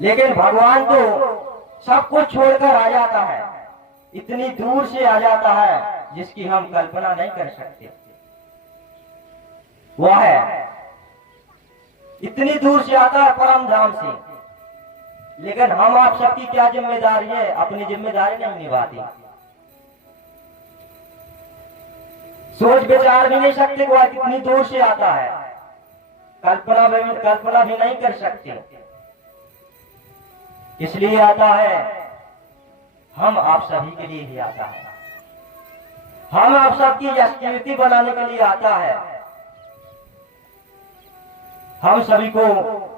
लेकिन भगवान तो सब कुछ छोड़कर आ जाता है, इतनी दूर से आ जाता है जिसकी हम कल्पना नहीं कर सकते। वह है इतनी दूर से आता है परम धाम से, लेकिन हम आप सबकी क्या जिम्मेदारी है? अपनी जिम्मेदारी नहीं निभाती। सोच विचार भी नहीं सकते वह कितनी दूर से आता है, कल्पना भी नहीं कर सकते। इसलिए आता है, हम आप सभी के लिए ही आता है, हम आप सबकी यश कीर्ति बनाने के लिए आता है, हम सभी को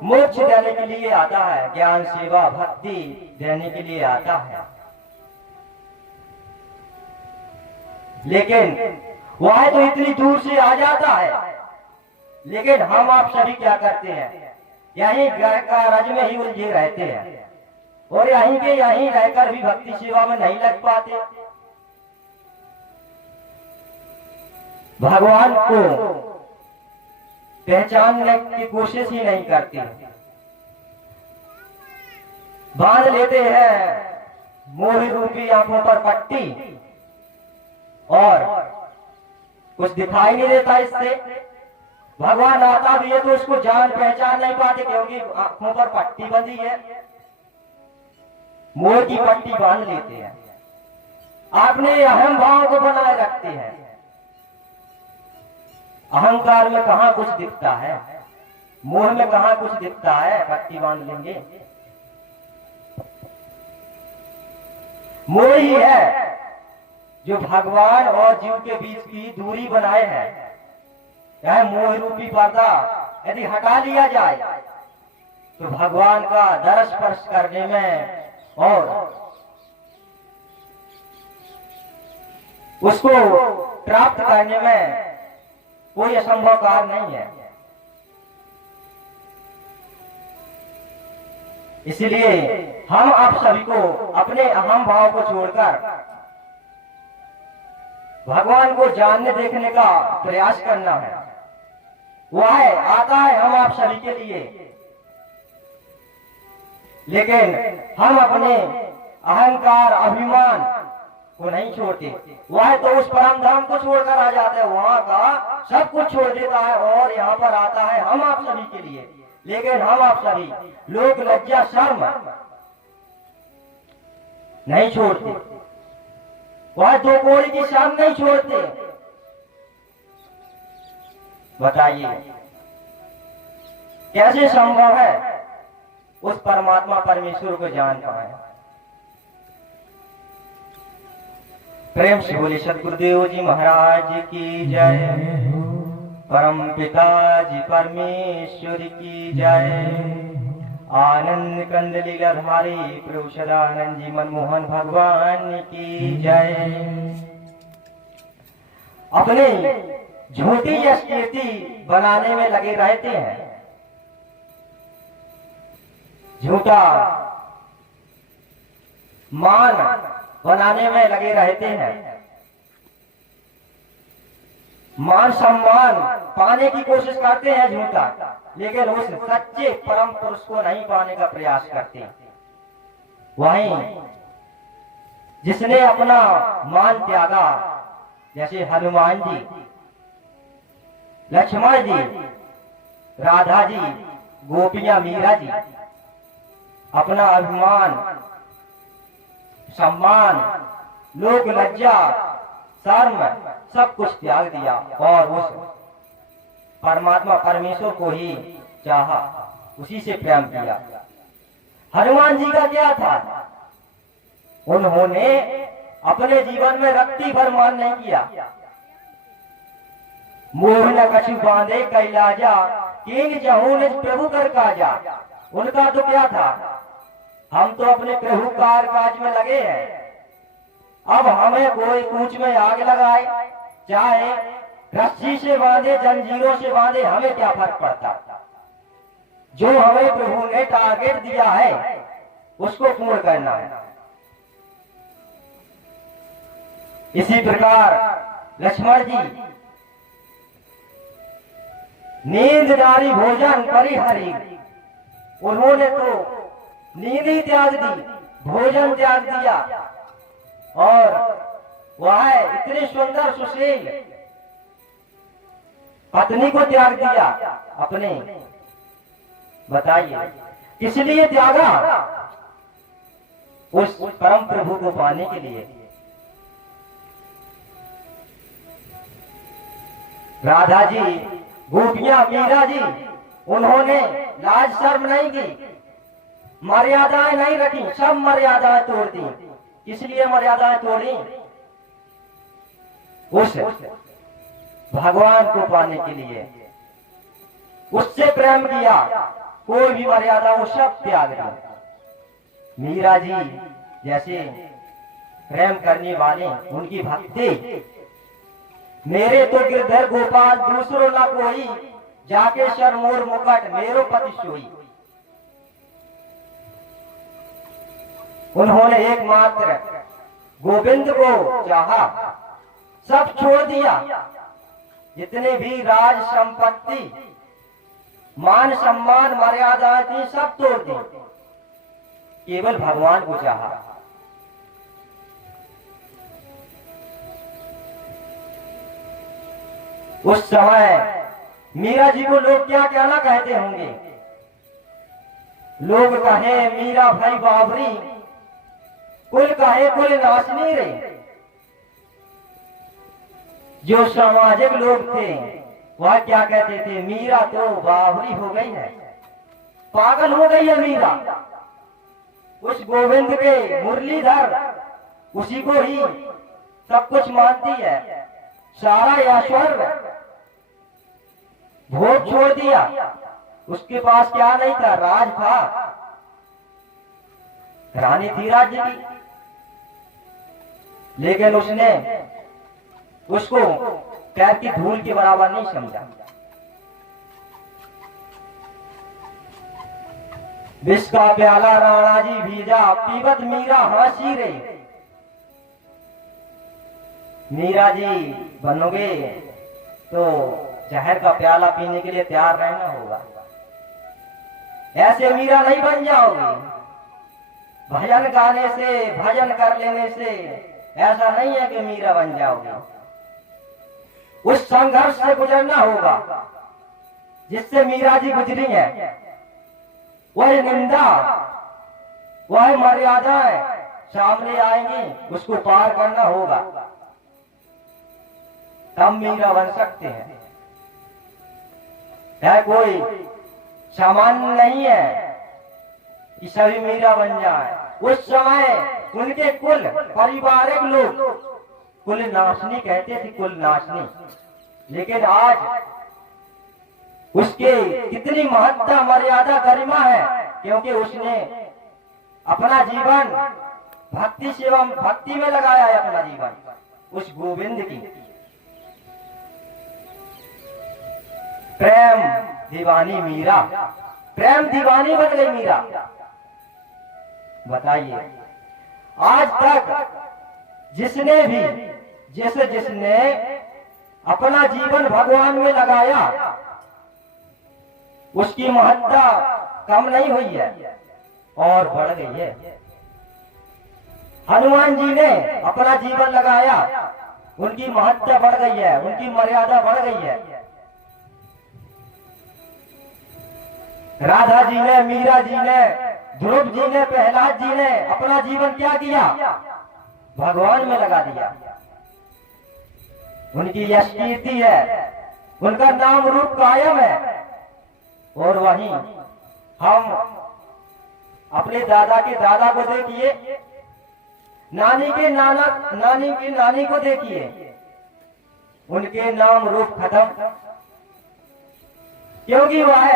मोक्ष देने के लिए आता है, ज्ञान सेवा भक्ति देने के लिए आता है। लेकिन वह तो इतनी दूर से आ जाता है, लेकिन हम आप सभी क्या करते हैं? यहीं रज में ही उलझे रहते हैं और यहीं के यहीं रहकर भी भक्ति सेवा में नहीं लग पाते। भगवान को पहचानने की कोशिश ही नहीं करते, बांध लेते हैं मोह रूपी आंखों पर पट्टी और कुछ दिखाई नहीं देता इससे। भगवान आता भी है तो उसको जान पहचान नहीं पाते, क्योंकि आंखों पर पट्टी बंधी है, मोह की पट्टी बांध लेते हैं, आपने अहम भाव को बनाए रखते हैं। अहंकार में कहां कुछ दिखता है, मोह में कहां कुछ दिखता है? पट्टी बांध लेंगे। मोह ही है जो भगवान और जीव के बीच की दूरी बनाए है। यह मोह रूपी पर्दा यदि हटा लिया जाए तो भगवान का दर्श स्पर्श करने में और उसको प्राप्त करने में कोई असंभव कार्य नहीं है। इसलिए हम आप सभी को अपने अहम भाव को छोड़कर भगवान को जानने देखने का प्रयास करना है। वह आता है हम आप सभी के लिए, लेकिन हम अपने अहंकार अभिमान को नहीं छोड़ते। वह तो उस परम धाम को छोड़कर आ जाता है, वहां का सब कुछ छोड़ देता है और यहाँ पर आता है हम आप सभी के लिए। लेकिन हम आप सभी लोक लज्जा शर्म नहीं छोड़ते, वह दो कोड़ी की शर्म नहीं छोड़ते। बताइए कैसे संभव है उस परमात्मा परमेश्वर को जान पाए? प्रेम से बोले सदगुरुदेव जी महाराज की जय, परम पिताजी परमेश्वर की जय। आनंद कंद लीलाधारी प्रभु सदानंद जी मनमोहन भगवान की जय। अपने झूठी यश कीर्ति बनाने में लगे रहते हैं, झूठा मान बनाने में लगे रहते हैं, मान सम्मान पाने की कोशिश करते हैं झूठा, लेकिन उस सच्चे परम पुरुष को नहीं पाने का प्रयास करते। वहीं जिसने अपना मान त्यागा, जैसे हनुमान जी, लक्ष्मण जी, राधा जी, गोपियां मीरा जी, अपना अभिमान सम्मान लोक लज्जा शर्म सब कुछ त्याग दिया और उस परमात्मा परमेश्वर को ही चाहा, उसी से प्रेम किया। हनुमान जी का क्या था? उन्होंने अपने जीवन में रत्ती भर मान नहीं किया। मोह न कछु बांधे कैलाजा, कीन जहू निज प्रभु कर काजा। उनका तो क्या था? हम तो अपने प्रभु कार काज में लगे हैं, अब हमें कोई पूंछ में आग लगाए, चाहे रस्सी से बांधे जंजीरों से बांधे, हमें क्या फर्क पड़ता? जो हमें प्रभु ने टारगेट दिया है उसको पूर्ण करना है। इसी प्रकार लक्ष्मण जी नींद नारी भोजन परिहरी, उन्होंने तो नींद ही त्याग दी, भोजन त्याग दिया, और वह इतनी सुंदर सुशील पत्नी को त्याग दिया अपने। बताइए किस लिए त्यागा? उस परम प्रभु को पाने के लिए। राधा जी, गोपियां, मीरा जी, उन्होंने लाज शर्म नहीं की, मर्यादाएं नहीं रखी, सब मर्यादाएं तोड़ दी। किस लिए मर्यादाएं तोड़ी? उस भगवान को पाने के लिए, उससे प्रेम किया, कोई भी मर्यादा वो सब त्याग दी। मीरा जी जैसे प्रेम करने वाले, उनकी भक्ति, मेरे तो गिरधर गोपाल दूसरो न कोई, जाके शर मोर मुकट मेरो पति सोई। उन्होंने एकमात्र गोविंद को चाहा, सब छोड़ दिया, जितने भी राज संपत्ति, मान सम्मान, मर्यादाएं थी, सब तोड़ दी, केवल भगवान को चाहा। उस समय मीरा जी को लोग क्या कहना कहते होंगे? लोग कहे मीरा भाई बाबरी, कुल कहे कुल नाशनी रे। जो सामाजिक लोग थे वह क्या कहते थे? मीरा तो बाबरी हो गई है, पागल हो गई है मीरा। उस गोविंद के मुरलीधर, उसी को ही सब कुछ मानती है, सारा ऐश्वर्य भोग छोड़ दिया। उसके पास क्या नहीं था? राज था, रानी थी राज्य की, लेकिन उसने उसको पैर की धूल के बराबर नहीं समझा। विष का प्याला राणा जी भीजा, पीवत मीरा हंसी रे। मीरा जी बनोगे तो जहर का प्याला पीने के लिए तैयार रहना होगा, ऐसे मीरा नहीं बन जाओगे। भजन गाने से, भजन कर लेने से ऐसा नहीं है कि मीरा बन जाओगे। उस संघर्ष से गुजरना होगा जिससे मीरा जी गुजरी है। वह निंदा, वह मर्यादाएं सामने आएंगी, उसको पार करना होगा, तब मीरा बन सकते हैं। कोई सामान्य नहीं है कि सभी मीरा बन जाए। उस समय उनके कुल पारिवारिक लोग कुल नाशनी कहते थे, कुल नाशनी। लेकिन आज उसके कितनी महत्ता, मर्यादा, गरिमा है, क्योंकि उसने अपना जीवन भक्ति सेवा, भक्ति में लगाया है अपना जीवन उस गोविंद की। प्रेम दीवानी मीरा, प्रेम दीवानी बन गई मीरा। बताइए आज तक जिसने अपना जीवन भगवान में लगाया, उसकी महत्ता कम नहीं हुई है और बढ़ गई है। हनुमान जी ने अपना जीवन लगाया, उनकी महत्ता बढ़ गई है, उनकी मर्यादा बढ़ गई है। राधा जी ने, मीरा जी ने, ध्रुव जी ने, प्रहलाद जी ने अपना जीवन क्या किया? भगवान में लगा दिया। उनकी यश कीर्ति है, उनका नाम रूप कायम है। और वहीं हम अपने दादा के दादा को देखिए, नानी के नाना, नानी की नानी को देखिए, उनके नाम रूप खत्म, क्योंकि वह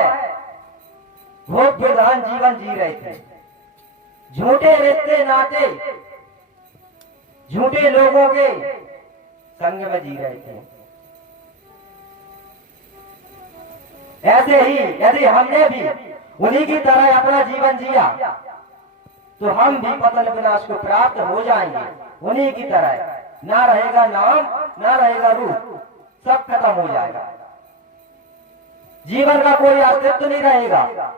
भोग प्रधान जीवन जी रहे थे। झूठे रिश्ते नाते, झूठे लोगों के संग में जी रहे थे। ऐसे ही यदि हमने भी उन्हीं की तरह अपना जीवन जिया तो हम भी पतन विनाश को प्राप्त हो जाएंगे। उन्हीं की तरह ना रहेगा नाम, ना रहेगा रूप, सब खत्म हो जाएगा, जीवन का कोई अस्तित्व नहीं रहेगा।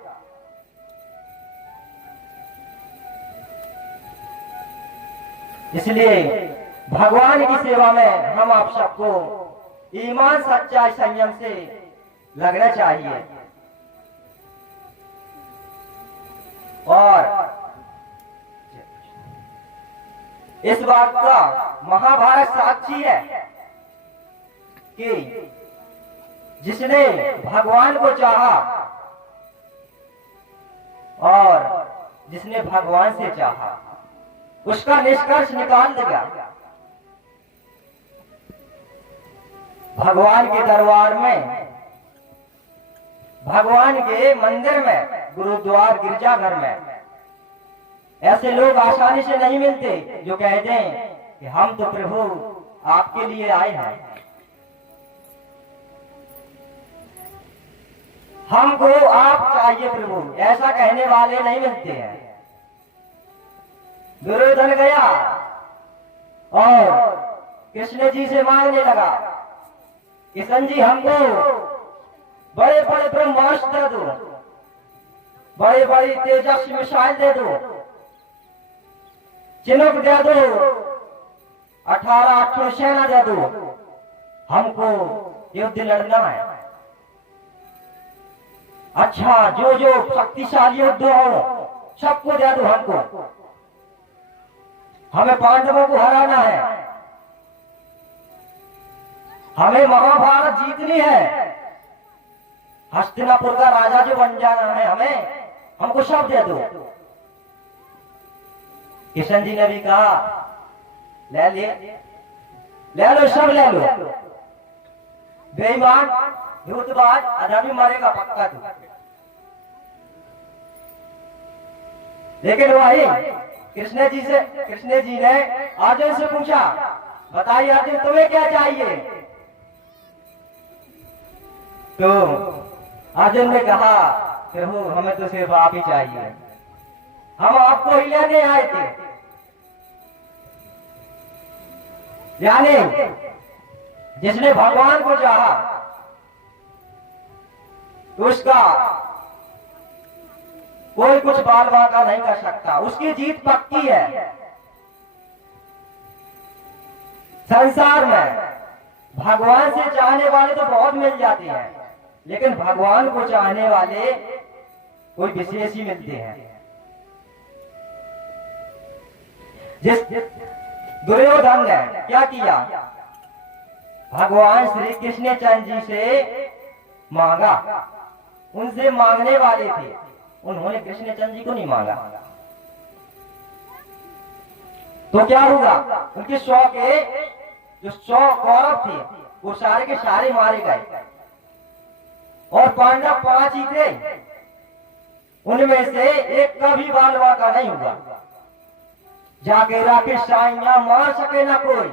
इसलिए भगवान की सेवा में हम आप सबको ईमान, सच्चाई, संयम से लगना चाहिए। और इस बात का महाभारत साक्षी है कि जिसने भगवान को चाहा और जिसने भगवान से चाहा, उसका निष्कर्ष निकाल दिया। भगवान के दरबार में, भगवान के मंदिर में, गुरुद्वार, गिरजाघर में ऐसे लोग आसानी से नहीं मिलते जो कहते हैं कि हम तो प्रभु आपके लिए आए हैं, हमको आप चाहिए प्रभु, ऐसा कहने वाले नहीं मिलते हैं। दुर्योधन गया और कृष्ण जी से मांगने लगा, किशन जी हमको बड़े बड़े ब्रह्मास्त्र दे दो, बड़े बड़ी तेजस्वी मिसाइल दे दो, चिनुक दे दो, 18 अक्षर सेना दे दो, हमको युद्ध लड़ना है। अच्छा, जो जो शक्तिशाली युद्ध हो सबको दे दो हमको, हमें पांडवों को हराना है, हमें महाभारत जीतनी है, हस्तिनापुर का राजा जो बन जाना है हमें, हमको सब दे दो। किशन जी ने भी कहा, ले लो, सब ले लो। बेईमान, धूर्तबाज, आधा भी मरेगा पक्का तू। लेकिन वही कृष्ण जी ने अर्जुन से पूछा, बताइए अर्जुन तुम्हें क्या चाहिए? तो अर्जुन ने कहा, प्रभु हमें तो सिर्फ आप ही चाहिए, हम आपको ही लेने आए थे। यानी जिसने भगवान को चाहा तो उसका कोई कुछ बाल बाका नहीं कर सकता, उसकी जीत पक्की है। संसार में भगवान से चाहने वाले तो बहुत मिल जाते हैं, लेकिन भगवान को चाहने वाले कोई विशेष ही मिलते हैं। जिस दुर्योधन ने क्या किया, भगवान श्री कृष्ण चंद्र जी से मांगा, उनसे मांगने वाले थे, उन्होंने कृष्ण चंद्र जी को नहीं मांगा। तो क्या होगा, उनके 100 के जो 100 कौरव थे वो सारे के सारे मारे गए और पांडव 5 ही थे, उनमें से एक का भी बाल बाका नहीं हुआ। जाके राकेश साइया मार सके ना कोई,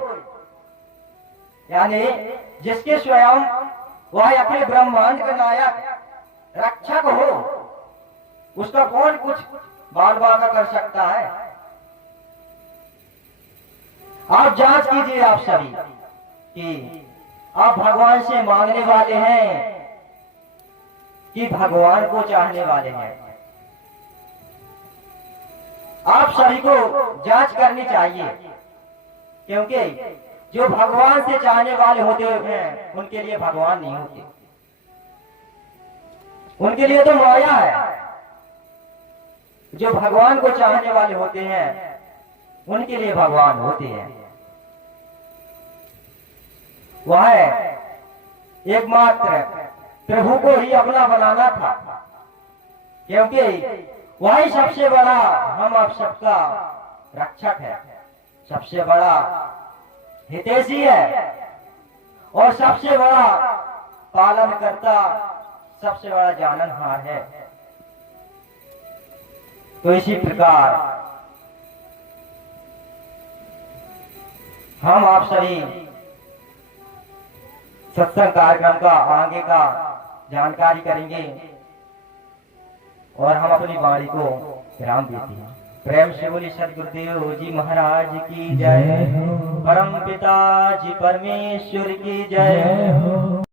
यानी जिसके स्वयं वह अपने ब्रह्मांड का नायक रक्षक हो, उसका कौन कुछ बाल बाका कर सकता है? आप जांच कीजिए आप सभी कि आप भगवान से मांगने वाले हैं कि भगवान को चाहने वाले हैं। आप सभी को जांच करनी चाहिए, क्योंकि जो भगवान से चाहने वाले होते हैं उनके लिए भगवान नहीं होते, उनके लिए तो माया है। जो भगवान को चाहने वाले होते हैं उनके लिए भगवान होते हैं। वह एकमात्र प्रभु को ही अपना बनाना था, क्योंकि वही सबसे बड़ा हम आप सबका रक्षक है, सबसे बड़ा हितैषी है और सबसे बड़ा पालन करता, सबसे बड़ा जाननहार है। तो इसी प्रकार हम आप सभी सत्संग कार्यक्रम का आगे का जानकारी करेंगे और हम अपनी वाणी को विराम देते हैं। प्रेम से बोली सदगुरुदेव जी महाराज की जय, परम पिता जी परमेश्वर की जय।